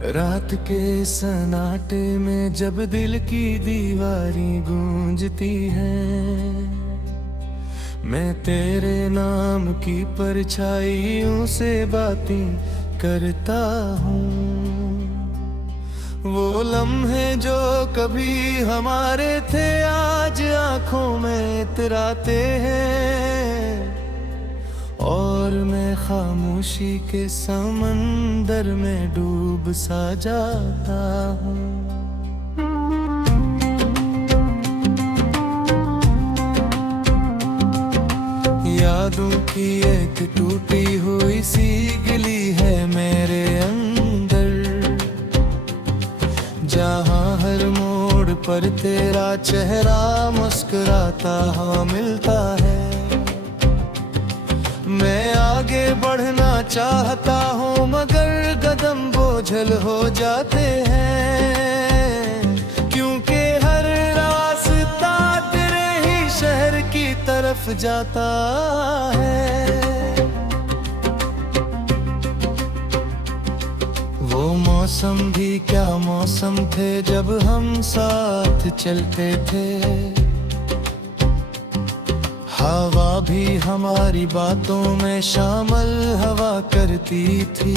रात के सन्नाटे में जब दिल की दीवारें गूंजती हैं, मैं तेरे नाम की परछाइयों से बातें करता हूँ। वो लम्हे जो कभी हमारे थे आज आंखों में इतराते हैं, और मैं खामोशी के समंदर में डूब सा जाता हूँ। यादों की एक टूटी हुई सी गली है मेरे अंदर, जहाँ हर मोड़ पर तेरा चेहरा मुस्कुराता हुआ मिलता है। मैं आगे बढ़ना चाहता हूँ मगर कदम बोझल हो जाते हैं, क्योंकि हर रास्ता तेरे ही शहर की तरफ जाता है। वो मौसम भी क्या मौसम थे जब हम साथ चलते थे, हवा भी हमारी बातों में शामिल हवा करती थी।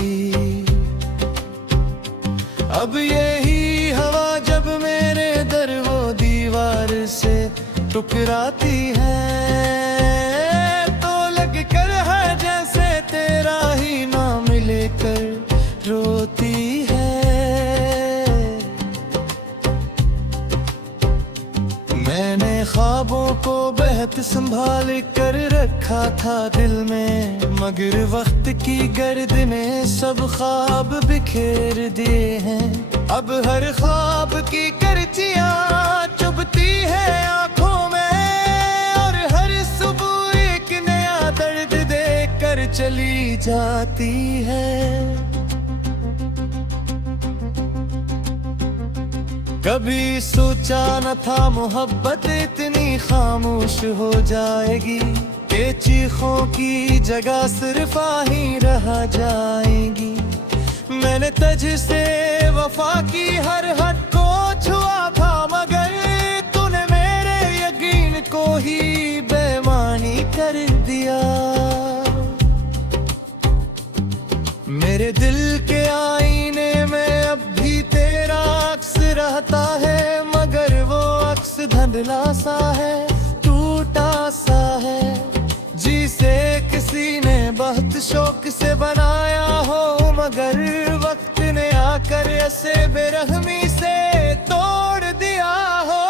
अब यही हवा जब मेरे दर वो दीवार से टकराती है, तो लग कर है जैसे तेरा ही नाम लेकर रोती है। मैंने ख्वाबों को बेहद संभाल कर रखा था दिल में, मगर वक्त की गर्द ने सब ख्वाब बिखेर दिए हैं। अब हर ख्वाब की करचियां चुभती है आंखों में, और हर सुबह एक नया दर्द देख कर चली जाती है। कभी सोचा न था मोहब्बत इतनी खामोश हो जाएगी, ये चीखों की जगह सिर्फ आही रह जाएगी। मैंने तुझसे वफा की हर हद को छुआ था, मगर तूने मेरे यकीन को ही बेईमानी कर दिया। मेरे दिल के आईने में अब भी तेरा अक्स रहता है, मगर वो अक्स धुंधला सा है, टूटा सा है, जिसे किसी ने बहुत शौक से बनाया हो, मगर वक्त ने आकर ऐसे बेरहमी से तोड़ दिया हो।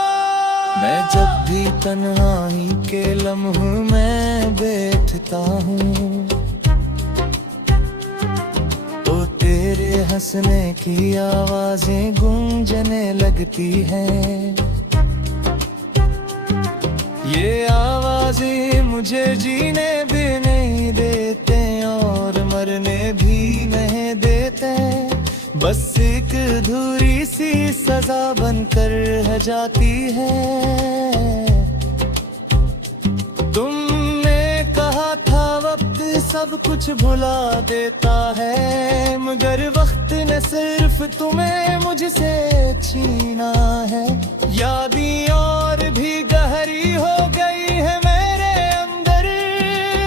मैं जब भी तन्हाई के लम्हों में बैठता हूँ, हंसने की आवाजें गूंजने लगती हैं। ये आवाजें मुझे जीने भी नहीं देते और मरने भी नहीं देते, बस एक अधूरी सी सजा बनकर रह जाती है। तुमने कहा था वक्त सब कुछ भुला देता है, मगर वक्त ने सिर्फ तुम्हें मुझसे छीना है। यादें और भी गहरी हो गई है मेरे अंदर,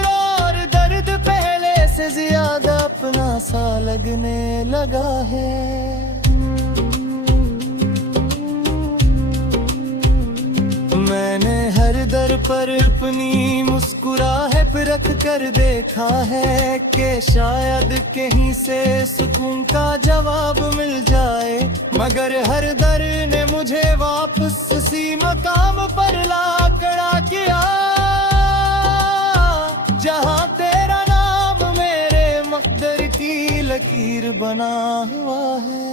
और दर्द पहले से ज्यादा अपना सा लगने लगा है। मैंने हर दर पर अपनी मुस्कुराहट रख कर देखा है कि शायद कहीं से सुकून का जवाब मिल जाए, मगर हर दर ने मुझे वापस उसी मकाम पर ला खड़ा किया, जहां तेरा नाम मेरे मकदर की लकीर बना हुआ है।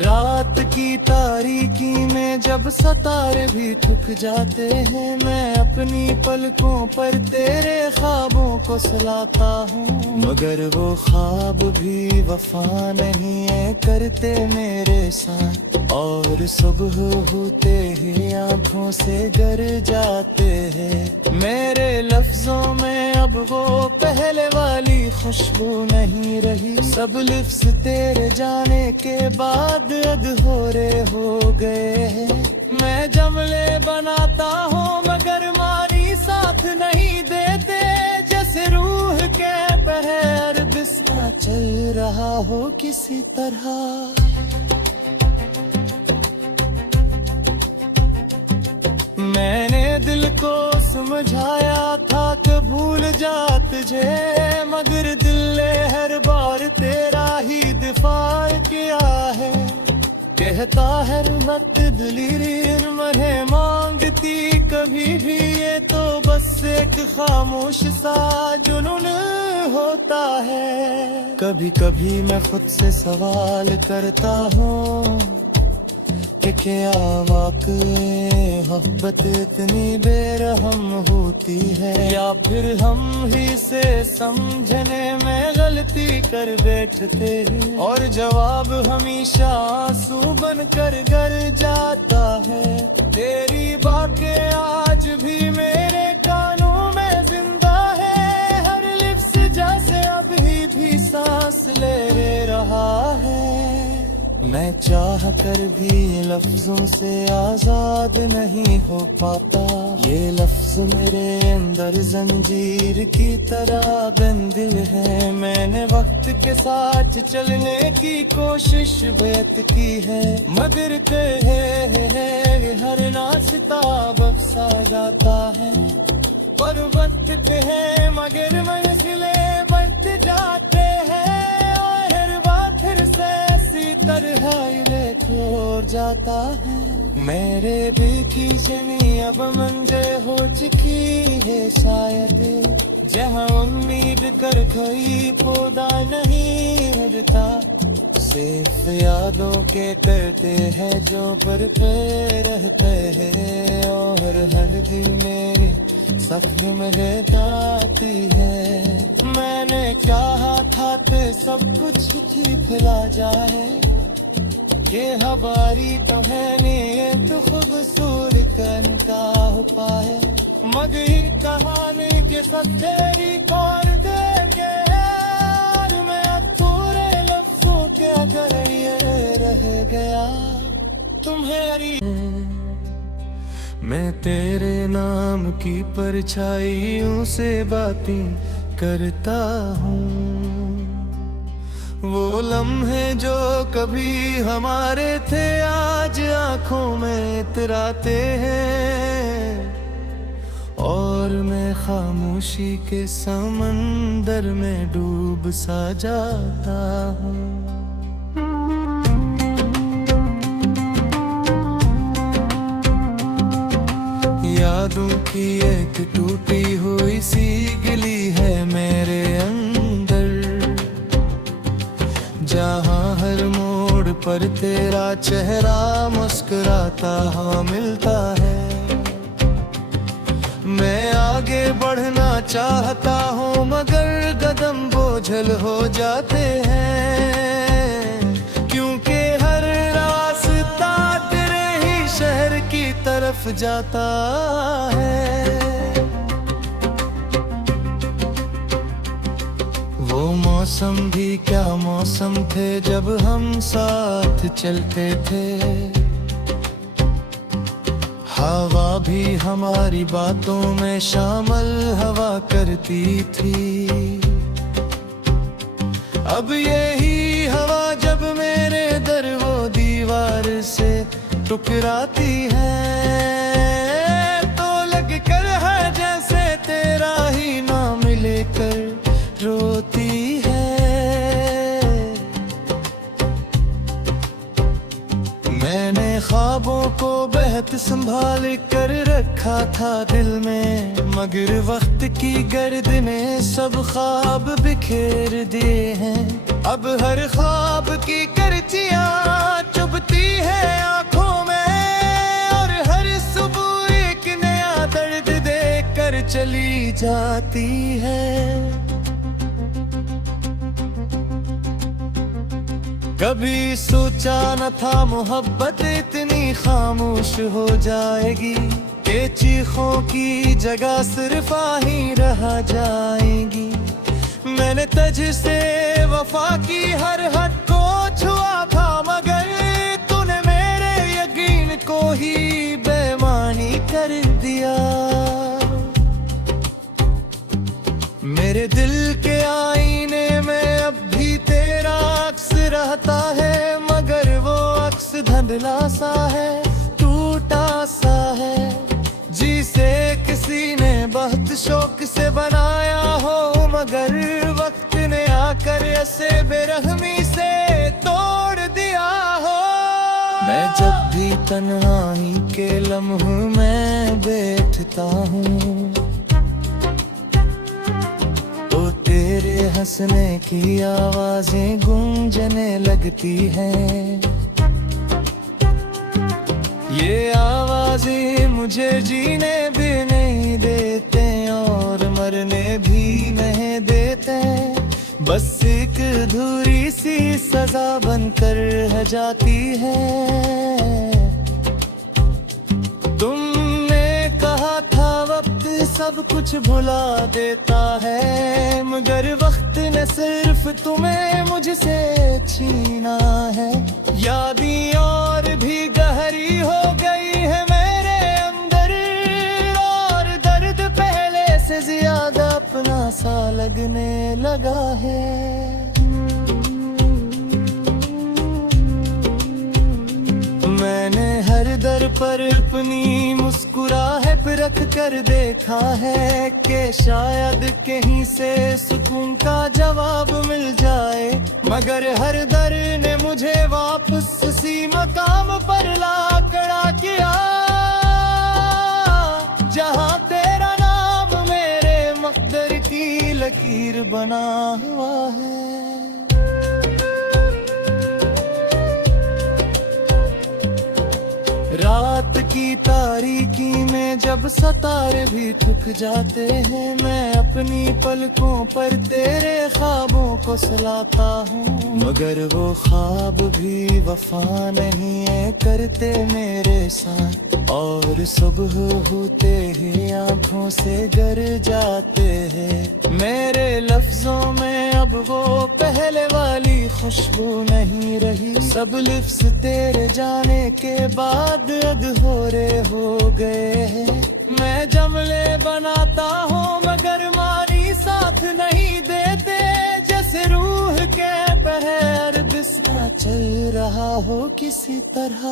रात की तारीकी में जब सितारे भी थक जाते हैं, मैं अपनी पलकों पर तेरे ख्वाबों को सुलाता हूँ, मगर वो ख्वाब भी वफा नहीं है करते मेरे साथ, और सुबह होते ही आंखों से गर जाते हैं। मेरे लफ्जों में अब वो पहले वाली खुशबू नहीं रही। सब लिफ्स तेरे जाने के बाद अधूरे हो गए हैं। मैं जमले बनाता हूँ मगर मारी साथ नहीं देते। जैसे रूह के बहर बिस्मा चल रहा हो किसी तरह। मैंने दिल को समझाया था कि भूल जा तुझे, मगर दिल ने हर बार तेरा ही दिफा किया है। कहता है मत दिलीर मरे मांगती कभी भी, ये तो बस एक खामोश सा जुनून होता है। कभी कभी मैं खुद से सवाल करता हूँ कि क्या वाकई मोहब्बत इतनी बेरहम होती है, या फिर हम ही से समझने में गलती कर बैठते हैं। और जवाब हमेशा आंसू बनकर घर जाता है। तेरी बातें आज भी मेरे कानों में जिंदा है। हर लिप्स जैसे अभी भी सांस ले रहा है। मैं चाह कर भी लफ्जों से आजाद नहीं हो पाता। ये लफ्ज मेरे अंदर जंजीर की तरह बंदिल है। मैंने वक्त के साथ चलने की कोशिश बेत की है, मगर कहे हर नाश्ता बख्शा जाता है। पर वक्त पे है मगर मंजिलें बनते जाते हैं। हर बार फिर से तरह छोड़ जाता है। मेरे दिल की जमी अब मंजर हो चुकी है शायद, जहाँ उम्मीद कर कोई पौधा नहीं हटता। सिर्फ यादों के करते हैं जो बरपे रहते हैं। और हर दिल मेरे सख्त में रहती है। मैंने कहा था कि सब कुछ ठीक ला जाए। ये हमारी तो है नीयत खूबसूरत का हो पाए, मगर ये कहानी के साथ तेरी कौन देखे। मैं पूरे लफ्जों के अगर ये रह गया तुम्हारी। मैं तेरे नाम की परछाइयों से बातें करता हूँ। वो लम्हे जो कभी हमारे थे आज आंखों में इतराते हैं। और मैं खामोशी के समंदर में डूब सा जाता हूँ। यादों की एक टूटी हुई सी गली है मेरे अंदर, जहाँ हर मोड़ पर तेरा चेहरा मुस्कुराता हुआ मिलता है। मैं आगे बढ़ना चाहता हूँ मगर कदम बोझल हो जाते हैं, क्योंकि हर रास्ता तेरे ही शहर की तरफ जाता है। वो मौसम भी क्या मौसम थे जब हम साथ चलते थे। हवा भी हमारी बातों में शामिल हवा करती थी। अब यही हवा जब मेरे दर वो दीवार से टकराती है, तो लग कर है जैसे तेरा ही नाम लेकर रोती है। मैंने ख्वाबों को बेहद संभाल कर रखा था दिल में, मगर वक्त की गर्द ने सब ख्वाब बिखेर दिए हैं। अब हर ख्वाब की करचियां चुभती है आंखों में, और हर सुबह एक नया दर्द देख कर चली जाती है। कभी सोचा न था मोहब्बत इतनी खामोश हो जाएगी, के चीखों की जगह सिर्फ आही रह जाएंगी। मैंने तुझसे वफा की हर हद को छुआ था, मगर तूने मेरे यकीन को ही बेईमानी कर दिया। मेरे दिल के आईने में अब भी तेरा अक्स रहता है, मगर वो अक्स धुंधला सा है, टूटा सा है, जिसे किसी ने बहुत शौक से बनाया हो, मगर वक्त ने आकर ऐसे बेरहमी से तोड़ दिया हो। मैं जब भी तन्हाई के लम्हों में बैठता हूँ, तो तेरे हंसने की आवाजें गूंजने लगती हैं। ये आवाजें मुझे जीने भी नहीं देते और मरने भी नहीं देते, बस एक अधूरी सी सजा बनकर रह जाती है। तुमने कहा था वक्त सब कुछ भुला देता है, मगर वक्त ने सिर्फ तुम्हें मुझसे छीना है। यादें और भी गहरी हो गई है मेरे अंदर, और दर्द पहले से ज्यादा अपना सा लगने लगा है। मैंने हर दर पर अपनी मुस्कुराहट रख कर देखा है कि शायद कहीं से सुकून का जवाब मिल जाए, मगर हर दर ने मुझे वापस उसी मकाम पर ला खड़ा किया, जहां तेरा नाम मेरे मकदर की लकीर बना हुआ है। रात की तारीकी में जब सितारे भी थक जाते हैं, मैं अपनी पलकों पर तेरे ख्वाबों को सुलाता हूँ, मगर वो ख्वाब भी वफा नहीं है करते मेरे साथ, और सुबह होते ही आंखों से गर जाते हैं। मेरे लफ्जों में अब वो पहले वाली खुशबू नहीं रही, सब लिफ्स तेरे जाने के बाद अधूरे हो गए हैं। मैं जमले बनाता हूँ मगर मानी साथ नहीं देते, जैसे रूह के बहर बिस्ना चल रहा हो किसी तरह।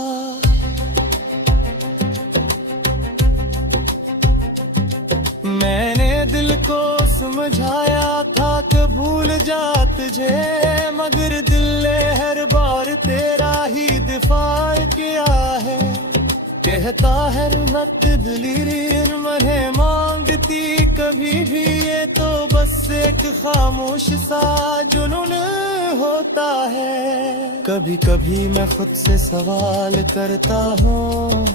मैंने दिल को समझाया था कि भूल जा तुझे, मगर दिल ने हर बार तेरा ही दिफा किया है। कहता है मत दिलीर मरे मांगती कभी भी, ये तो बस एक खामोश सा जुनून होता है। कभी कभी मैं खुद से सवाल करता हूँ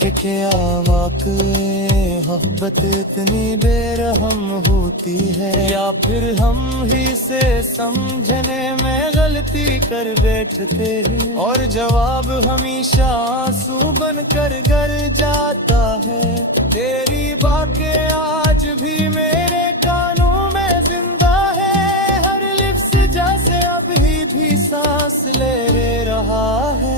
कि क्या वाकई मोहब्बत इतनी बेरहम होती है, या फिर हम ही से समझने में गलती कर बैठते हैं, और जवाब हमेशा आंसू बनकर गर जाता है। तेरी बातें आज भी मेरे कानों में जिंदा है, हर लिफ्स जैसे अभी भी सांस ले रहा है।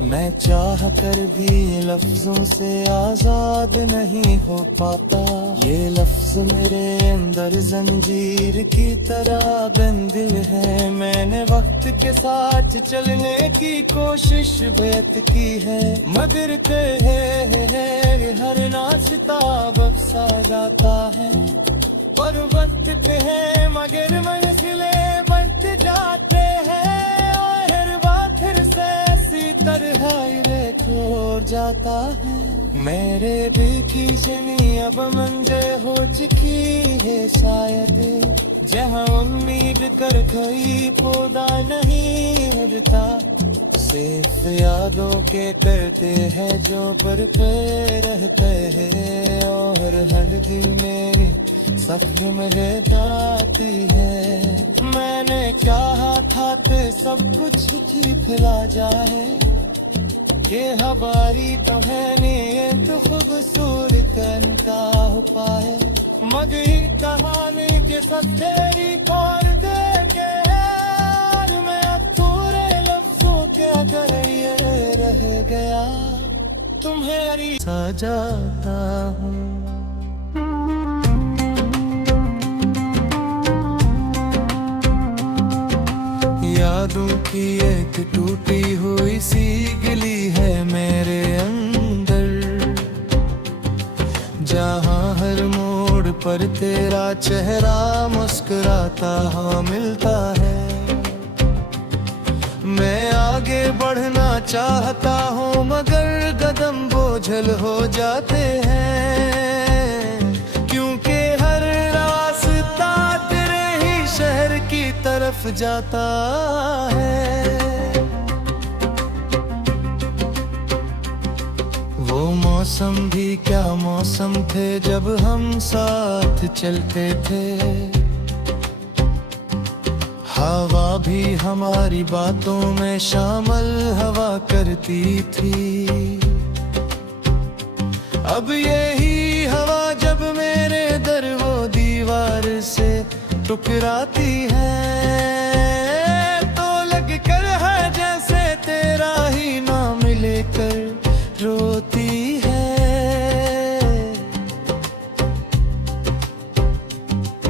मैं चाह कर भी लफ्जों से आजाद नहीं हो पाता, ये लफ्ज मेरे अंदर जंजीर की तरह बंदिल है। मैंने वक्त के साथ चलने की कोशिश बेत की है, मगर कहे हर नाश्ता बख्शा जाता है, पर वक्त पे है मगर मंजिलें बनते जाते हैं, और हर बार फिर से इसी तरह रे छोड़ जाता है। मेरे दिल की जमी अब मंजर हो चुकी है शायद, जहाँ उम्मीद कर कोई पौधा नहीं उड़ता, सिर्फ यादों के करते हैं जो बरपे रहते हैं, और हर दिल मेरी सख्त में रहती है। मैंने चाहा था कि सब कुछ ठीक ला जाए, ये हमारी तो है नीयत खूबसूरत का पाए मगर कहानी के सब तेरी कौन देखे मैं अब पूरे लफ्जों के अगर ये रह गया तुम्हें सजाता हूँ। यादों की एक टूटी हुई सी गली है मेरे अंदर, जहाँ हर मोड़ पर तेरा चेहरा मुस्कुराता हुआ मिलता है। मैं आगे बढ़ना चाहता हूँ मगर कदम बोझल हो जाते हैं, क्योंकि हर रास्ता तेरे ही शहर की तरफ जाता है। वो मौसम भी क्या मौसम थे जब हम साथ चलते थे, हवा भी हमारी बातों में शामिल हवा करती थी। अब यही हवा जब मेरे दर वो दीवार से टकराती है तो लग कर है जैसे तेरा ही नाम लेकर रोती है।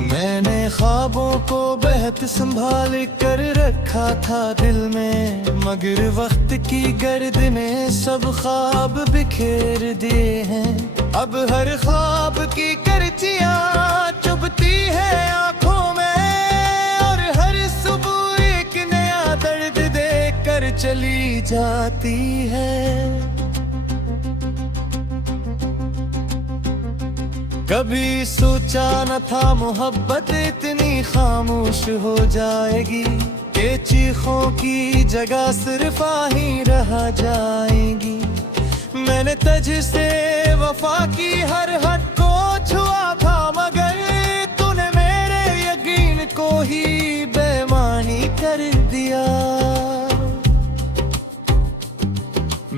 मैंने ख्वाबों को बेहद संभाल कर रखा था दिल में, मगर वक्त की गर्द ने सब ख्वाब बिखेर दिए हैं। अब हर ख्वाब की करचियां चुभती है आंखों में और हर सुबह एक नया दर्द देख कर चली जाती है। कभी सोचा न था मोहब्बत इतनी खामोश हो जाएगी, के चीखों की जगह सिर्फ आही रह जाएगी। मैंने तुझसे वफा की हर हद को छुआ था मगर तूने मेरे यकीन को ही बेईमानी कर दिया।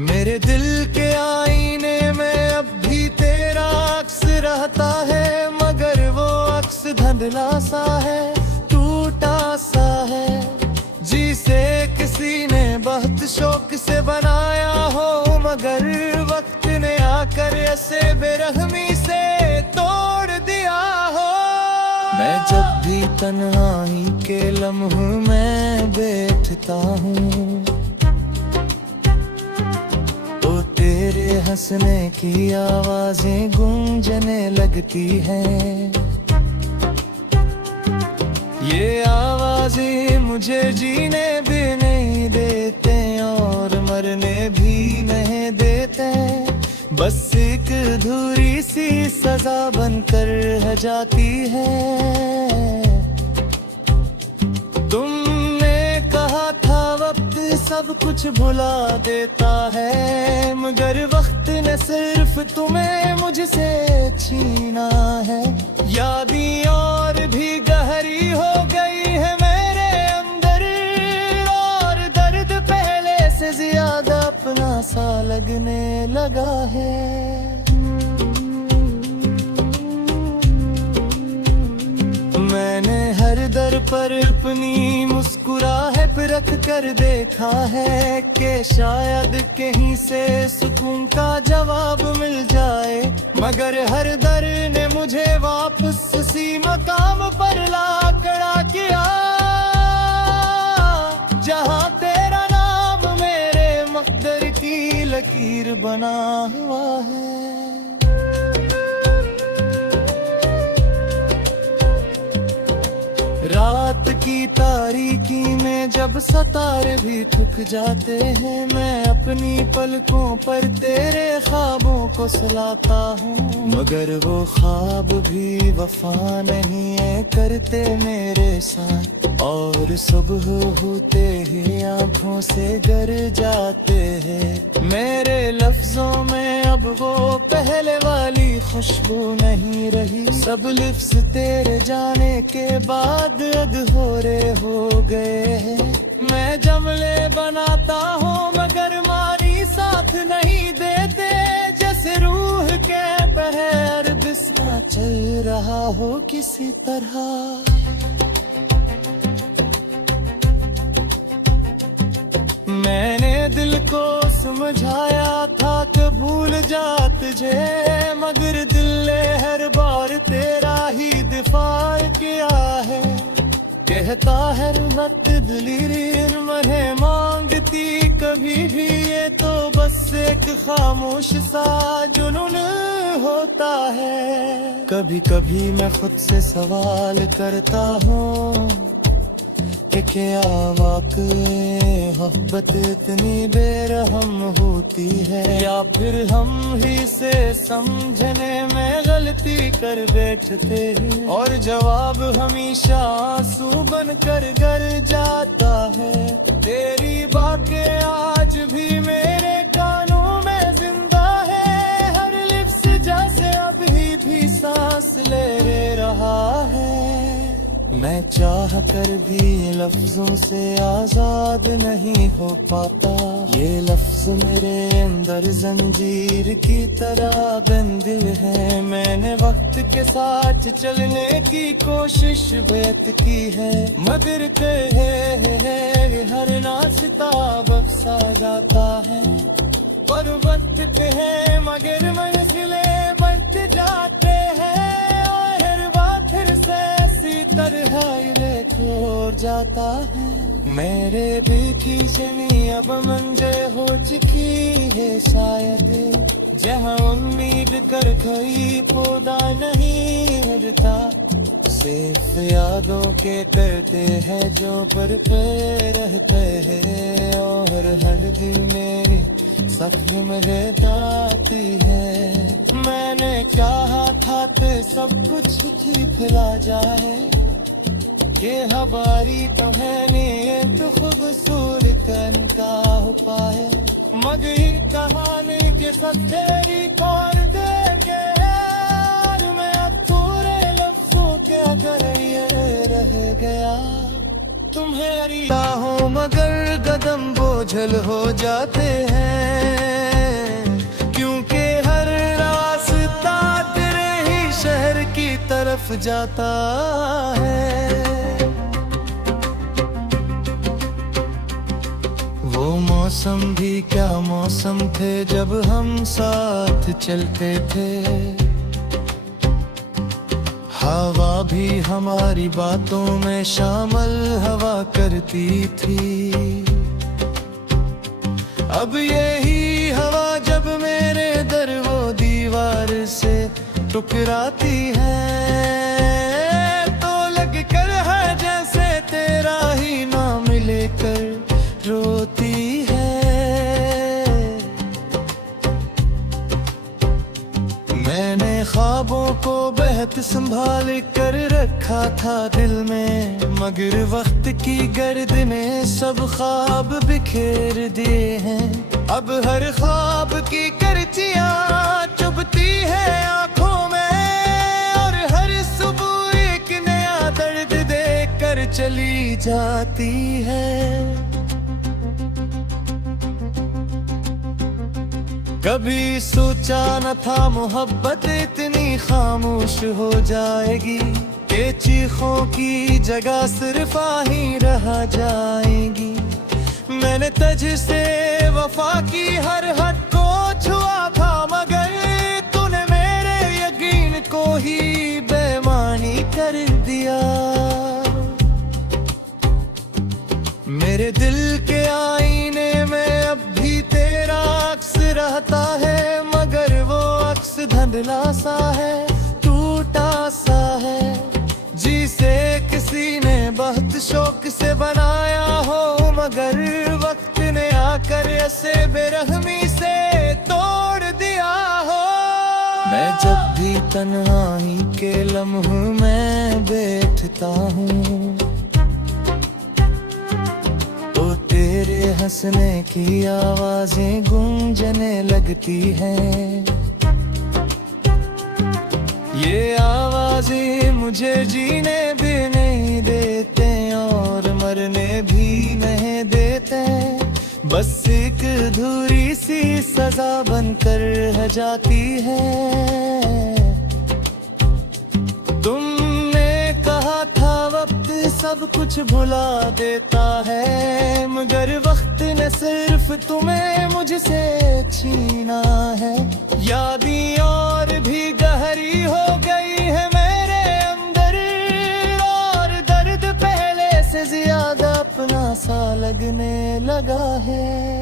मेरे दिल के आईने में अब भी तेरा अक्स रहता है, मगर वो अक्स धुंधला सा है, टूटा सा है, जिसे किसी ने बहुत शौक से बनाया हो मगर वक्त ने आकर ऐसे बेरहमी से तोड़ दिया हो। मैं जब भी तन्हाई के लम्हों में बैठता हूँ तो तेरे हंसने की आवाजें गूंजने लगती हैं। ये आवाजें मुझे जीने भी नहीं देते और मरने भी नहीं देते, बस एक अधूरी सी सजा बनकर रह जाती है। तुमने कहा था वक्त सब कुछ भुला देता है, मगर वक्त ने सिर्फ तुम्हें मुझसे छीना है। यादें और भी गहरी हो गई है मेरे अंदर और दर्द पहले से ज्यादा अपना सा लगने लगा है। मैंने हर दर पर अपनी मुस्कुराहट रख कर देखा है कि शायद कहीं से सुकून का जवाब मिल जाए, मगर हर दर ने मुझे वापस उसी मकाम पर ला खड़ा किया जहां तेरा नाम मेरे मकदर की लकीर बना हुआ है। रात की तारीकी में जब सितारे भी ठुक जाते हैं, मैं अपनी पलकों पर तेरे ख्वाबों को सुलाता हूँ, मगर वो ख्वाब भी वफा नहीं है करते मेरे साथ, और सुबह होते ही आंखों से गर जाते हैं। मेरे लफ्जों में अब वो पहले वाली खुशबू नहीं रही, सब लिफ्स तेरे जाने के बाद अधूरे हो गए हैं। मैं जमले बनाता हूँ मगर मारी साथ नहीं देते, जैसे रूह के बहर बिस्मा चल रहा हो किसी तरह। मैंने दिल को समझाया था कि भूल जा तुझे, मगर दिल ने हर बार तेरा ही दिफा किया है। कहता है मत दिलीर मरे मांगती कभी भी, ये तो बस एक खामोश सा जुनून होता है। कभी कभी मैं खुद से सवाल करता हूँ कि क्या वाकई मोहब्बत इतनी बेरहम होती है, या फिर हम ही से समझने में गलती कर बैठते हैं। और जवाब हमेशा आंसू बन कर गर जाता है। तेरी बातें आज भी मेरे कानों में जिंदा है, हर लिप्स जैसे अभी भी सांस ले रहा है। मैं चाह कर भी लफ्जों से आजाद नहीं हो पाता, ये लफ्ज मेरे अंदर जंजीर की तरह बंदिल है। मैंने वक्त के साथ चलने की कोशिश बेत की है, मगर कहे हर नाश्ता बख्शा जाता है। पर वक्त पे है मगर मंजिलें बच जाते हैं, हर बात फिर से तरह छोड़ जाता है। मेरे भी खींचनी अब मंजर हो चुकी है शायद, जहाँ उम्मीद कर कोई पौधा नहीं हरता। सिर्फ यादों के करते हैं जो पर रहते हैं, और हर दिल मेरी सख्त में रहती है। मैंने कहा था कि सब कुछ ठीक खिला जाए, ये हमारी तो है नीयत खूबसूरत का हो पाए, मगर ये कहानी के साथ तेरी कौन देखे। मैं अब पूरे लफ्जों के अगर ये रह गया, तुम्हारी राहों मगर कदम बोझल हो जाते हैं, क्योंकि हर रास्ता तेरे ही शहर की तरफ जाता है। वो मौसम भी क्या मौसम थे जब हम साथ चलते थे, हवा भी हमारी बातों में शामिल हवा करती थी। अब यही हवा जब मेरे दर वो दीवार से टकराती है, तो लग कर है जैसे तेरा ही नाम लेकर रोती है। मैंने ख्वाबों को बेहद संभाल कर रखा था दिल में, मगर वक्त की गर्द ने सब ख्वाब बिखेर दिए हैं। अब हर ख्वाब की करचियां चुभती है आंखों में, और हर सुबह एक नया दर्द देख कर चली जाती है। कभी सोचा न था मोहब्बत इतनी खामोश हो जाएगी, के चीखों की जगह सिर्फ आही रह जाएगी। मैंने तुझसे वफा की हर हद को छुआ था, मगर तूने मेरे यकीन को ही बेईमानी कर दिया। मेरे दिल के आईने में अब भी तेरा अक्स रहता है, मगर वो अक्स धुंधला सा है, टूटा सा है, जिसे किसी ने बहुत शौक से बनाया हो, मगर वक्त ने आकर ऐसे बेरहमी से तोड़ दिया हो। मैं जब भी तन्हाई के लम्हों में बैठता हूँ, तेरे हंसने की आवाजें गूंजने लगती हैं। ये आवाजें मुझे जीने भी नहीं देते और मरने भी नहीं देते, बस एक एक अधूरी सी सजा बनकर रह जाती है। तुमने कहा था वक्त सब कुछ भुला देता है, मगर वक्त ने सिर्फ तुम्हें मुझसे छीना है। यादें और भी गहरी हो गई है मेरे अंदर, और दर्द पहले से ज्यादा अपना सा लगने लगा है।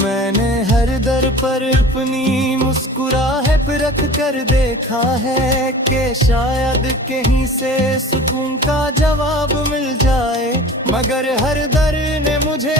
मैंने हर दर पर अपनी मुस्कुराहट रख कर देखा है कि शायद कहीं से सुकून का जवाब मिल जाए, मगर हर दर ने मुझे